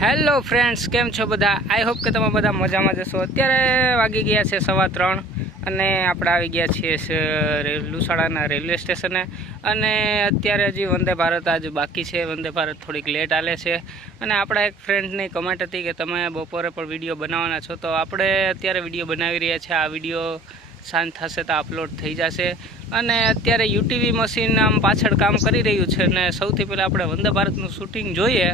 Hello friends, કેમ છો બધા? આઈ હોપ કે તમે બધા મજામાં જશો। અત્યારે વાગી ગયા છે 3:15 અને આપણે આવી ગયા છીએ લુસાડાના રેલવે સ્ટેશને। અને અત્યારે હજી વંદે ભારત આજ બાકી છે। વંદે ભારત થોડીક લેટ હાલે છે અને આપણા એક ફ્રેન્ડની કમેન્ટ હતી કે તમે બપોરે પણ વિડીયો બનાવવાના છો, તો આપણે અત્યારે વિડીયો બનાવી રહ્યા છે। આ વિડીયો સાંજ થશે તો અપલોડ થઈ જશે। અને અત્યારે યુટીવી મશીન આમ પાછળ કામ કરી રહ્યું છે અને સૌથી પહેલાં આપણે વંદે ભારતનું શૂટિંગ જોઈએ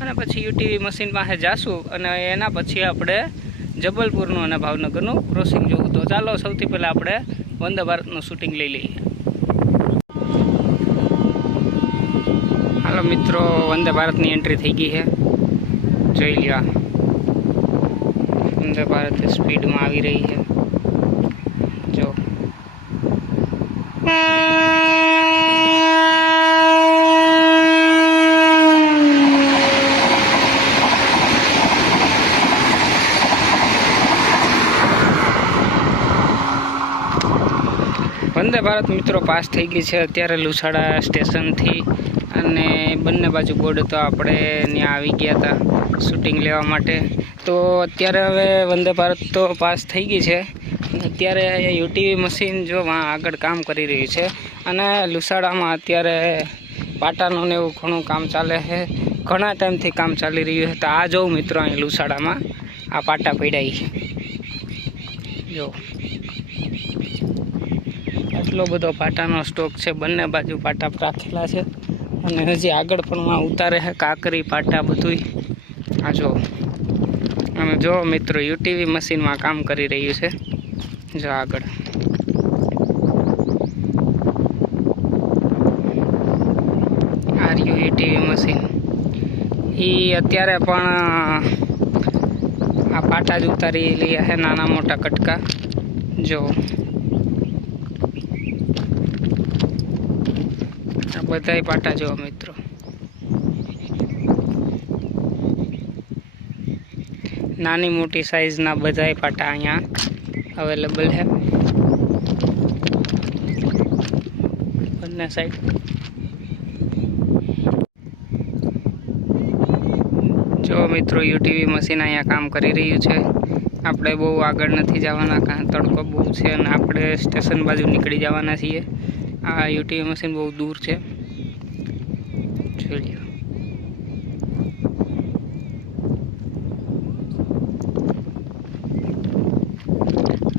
અને પછી યુટીવી મશીન પાસે જાશું અને એના પછી આપણે જબલપુરનું અને ભાવનગરનું ક્રોસિંગ જોવું। તો ચાલો સૌથી પહેલાં આપણે વંદે ભારતનું શૂટિંગ લઈ લઈએ। હાલો મિત્રો, વંદે ભારતની એન્ટ્રી થઈ ગઈ છે, જોઈ લ્યો। વંદે ભારત સ્પીડમાં આવી રહી છે, જો। વંદે ભારત મિત્રો પાસ થઈ ગઈ છે અત્યારે લુસાડા સ્ટેશનથી, અને બંને બાજુ બોર્ડ તો આપણે ત્યાં આવી ગયા હતા શૂટિંગ લેવા માટે। તો અત્યારે હવે વંદે ભારત તો પાસ થઈ ગઈ છે। અત્યારે યુટીવી મશીન જો આગળ કામ કરી રહ્યું છે અને લુસાડામાં અત્યારે પાટાનું ને એવું ઘણું કામ ચાલે છે, ઘણા ટાઈમથી કામ ચાલી રહ્યું છે। તો આ જોઉં મિત્રો, અહીં લુસાડામાં આ પાટા પડ્યા છે, જો। એટલો બધો પાટાનો સ્ટોક છે, બંને બાજુ પાટા રાખેલા છે અને હજી આગળ પણ ઉતારે છે કાકરી પાટા બધુંય। આ જો, અને જો મિત્રો યુટીવી મશીનમાં કામ કરી રહ્યું છે, જો આગળ। આ રહ્યું યુટીવી મશીન, એ અત્યારે પણ આ પાટા જ ઉતારી રહ્યા છે, નાના મોટા કટકા, જો। બધાય પાટા જો મિત્રો, નાની મોટી સાઈઝના બધાય પાટા અહીંયા અવેલેબલ છે બંને સાઈડ। જો મિત્રો, યુટીવી મશીન અહીંયા કામ કરી રહ્યું છે। આપણે બહુ આગળ નથી જવાના, કારણ તડકો બહુ છે અને આપણે સ્ટેશન બાજુ નીકળી જવાના છીએ। આ યુટીવી મશીન બહુ દૂર છે, જોઈ લો।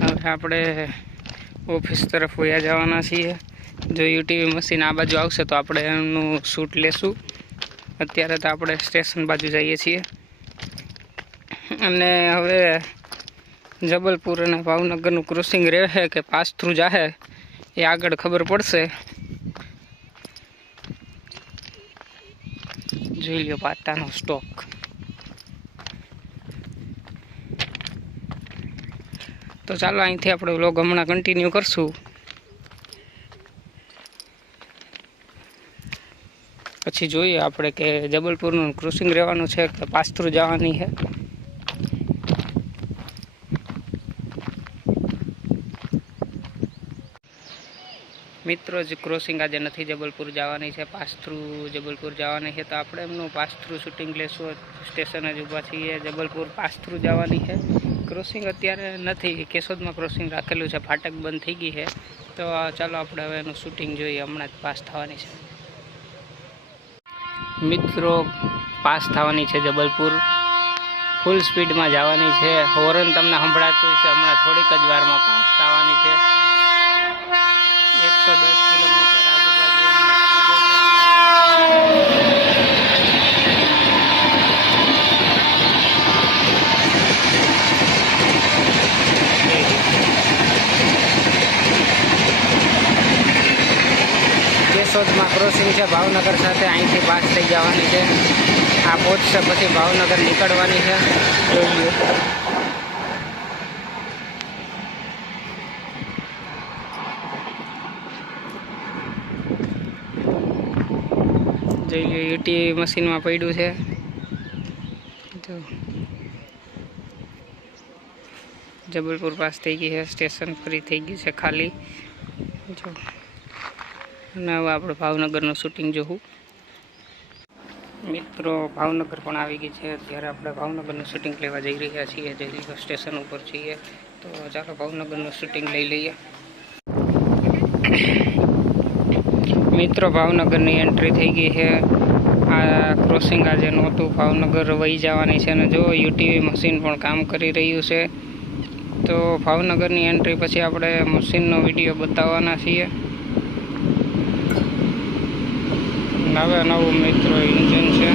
હવે આપણે ઓફિસ તરફ વયા જવાના છીએ। જો યુટીવી મશીન આ બાજુ આવશે તો આપણે એમનું શૂટ લેશું। અત્યારે તો આપણે સ્ટેશન બાજુ જઈએ છીએ અને હવે જબલપુર અને ભાવનગરનું ક્રોસિંગ રહે કે પાસ થ્રુ જાહે એ આગળ ખબર પડશે। જોઈ લો પાટાનો સ્ટોક। તો ચાલો અહીંથી આપણે વ્લોગ હમણાં કન્ટિન્યુ કરશું, પછી જોઈએ આપણે કે જબલપુરનું ક્રોસિંગ રહેવાનું છે કે પાસ થ્રુ જવાની છે। મિત્રો, જ ક્રોસિંગ આજે નથી જબલપુર જવાની છે, પાસ થ્રુ જબલપુર જવાની છે। તો આપણે એમનું પાસ થ્રુ શૂટિંગ લેશું। સ્ટેશન જ ઊભા છીએ, જબલપુર પાસ થ્રુ જવાની છે। ક્રોસિંગ અત્યારે નથી, કેશોદમાં ક્રોસિંગ રાખેલું છે, ફાટક બંધ થઈ ગઈ છે। તો ચાલો આપણે હવે એનું શૂટિંગ જોઈએ, હમણાં જ પાસ થવાની છે મિત્રો। પાસ થવાની છે જબલપુર, ફૂલ સ્પીડમાં જવાની છે। હોર્ન તમને સંભળાતું છે, હમણાં થોડીક જ વારમાં પાસ થવાની છે। 110 કિલોમીટર આજુબાજુ એમની સ્પીડ છે। કેશોદમાં ક્રોસિંગ છે ભાવનગર સાથે, અહીંથી પાસ થઈ જવાની છે। આ પહોંચશે પછી ભાવનગર નીકળવાની છે, જોઈ લો। જોઈ લો, યુટીવી મશીનમાં પડ્યું છે, જો। જબલપુર પાસ થઈ ગઈ છે, સ્ટેશન ફ્રી થઈ ગયું છે ખાલી, જો। અને હવે આપણે ભાવનગરનું શૂટિંગ જોવું। મિત્રો ભાવનગર પણ આવી ગઈ છે। અત્યારે આપણે ભાવનગરનું શૂટિંગ લેવા જઈ રહ્યા છીએ, જઈ સ્ટેશન ઉપર છીએ। તો ચાલો ભાવનગરનું શૂટિંગ લઈ લઈએ। મિત્રો ભાવનગરની એન્ટ્રી થઈ ગઈ છે। આ ક્રોસિંગ આજે નહોતું, ભાવનગર વહી જવાની છે અને જો યુટીવી મશીન પણ કામ કરી રહ્યું છે। તો ભાવનગરની એન્ટ્રી પછી આપણે મશીનનો વિડીયો બતાવવાના છીએ। નવું મિત્રો ઇન્જિન છે।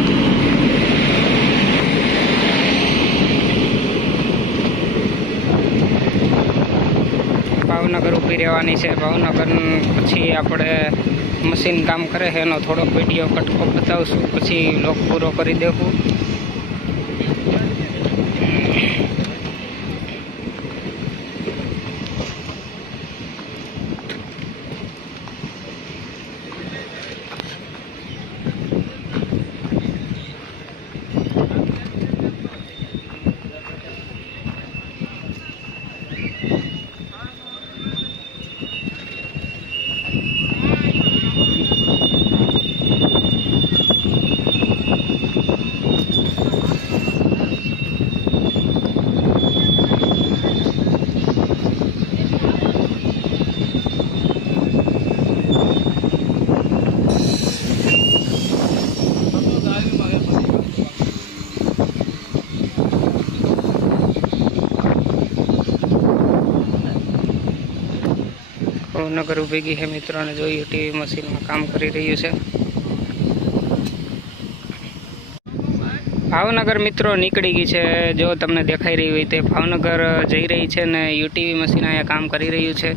ભાવનગર ઊભી રહેવાની છે। ભાવનગર પછી આપણે મશીન કામ કરે છે એનો થોડોક વિડીયો કટકો બતાવશું, પછી લોક પૂરો કરી દેવું। ભાવનગર ઊભી ગઈ છે મિત્રોને જોયું ટીવી મશીનમાં કામ કરી રહ્યું છે। ભાવનગર મિત્રો નીકળી ગઈ છે, જો તમને દેખાઈ રહ્યું હોય તે ભાવનગર જઈ રહી છે ને યુટીવી મશીન અહીંયા કામ કરી રહ્યું છે।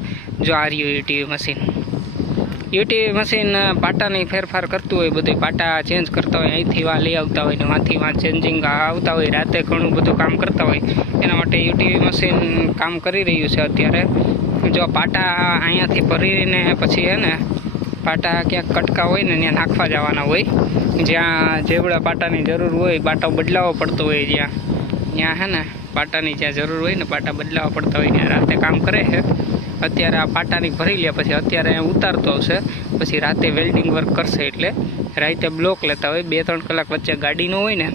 જો આ રહ્યું યુટીવી મશીન। યુટીવી મશીન પાટાની ફેરફાર કરતું હોય, બધું પાટા ચેન્જ કરતા હોય, અહીંથી વાં લઈ આવતા હોય ને વાંથી વાં ચેન્જિંગ આવતા હોય, રાતે ઘણું બધું કામ કરતા હોય, એના માટે યુટીવી મશીન કામ કરી રહ્યું છે અત્યારે। જો પાટા અહીંયાથી ભરીને પછી હે ને પાટા ક્યાંક કટકા હોય ને ત્યાં નાખવા જવાના હોય, જ્યાં જેવડા પાટાની જરૂર હોય, પાટો બદલાવો પડતો હોય, ત્યાં હે ને પાટાની જ્યાં જરૂર હોય ને પાટા બદલાવા પડતા હોય ત્યાં રાતે કામ કરે છે। અત્યારે આ પાટાની ભરી લે, પછી અત્યારે ઉતારતો આવશે, પછી રાતે વેલ્ડિંગ વર્ક કરશે, એટલે રાતે બ્લોક લેતા હોય, 2-3 કલાક વચ્ચે ગાડી ન હોય ને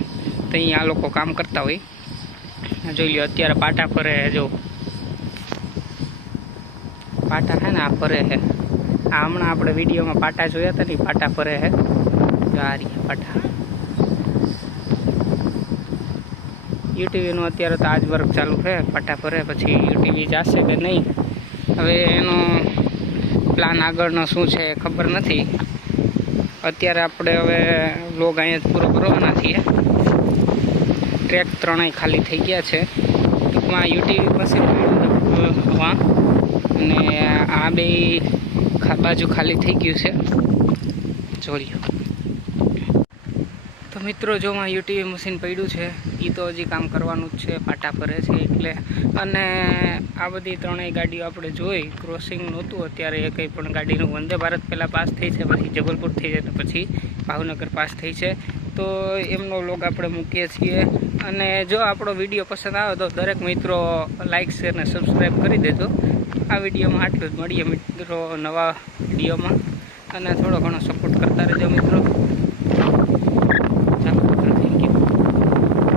તો અહીંયા આ લોકો કામ કરતા હોય। જોઈ લો અત્યારે પાટા ભરે છે, જો પાટા છે ને આ ભરે છે। આ હમણાં આપણે વિડીયોમાં પાટા જોયા હતા ને, પાટા ભરે છે, જો આ રહ્યા પાટા। યુટીવીનું અત્યારે તો આજ વર્ક ચાલુ છે, પાટા ભરે પછી યુટીવી જશે કે નહીં, હવે એનો પ્લાન આગળનો શું છે ખબર નથી। અત્યારે આપણે હવે વ્લોગ અહીંયા પૂરો કરવાના છીએ। ટ્રેક 3 ખાલી થઈ ગયા છે, ટૂંકમાં યુટીવી મશીન વાં અને આ બે બાજુ ખાલી થઈ ગયું છે, જોઈ લો। તો મિત્રો જો માં યુટીવી મશીન પડ્યું છે, એ તો હજી કામ કરવાનું જ છે, પાટા ભરે છે એટલે। અને આ બધી 3 ગાડીઓ આપણે જોઈ, ક્રોસિંગ નહોતું અત્યારે એ કંઈ પણ ગાડીનું, વંદે ભારત પહેલાં પાસ થઈ છે, પછી જબલપુર થઈ છે, પછી ભાવનગર પાસ થઈ છે। તો એમનો વ્લોગ આપણે મૂકીએ છીએ। અને જો આપણો વિડીયો પસંદ આવે તો દરેક મિત્રો લાઇક શેર અને સબસ્ક્રાઈબ કરી દેજો। આ વિડીયોમાં આટલું જ, મળીએ મિત્રો નવા વિડીયોમાં, અને થોડો ઘણો સપોર્ટ કરતા રહેજો મિત્રો।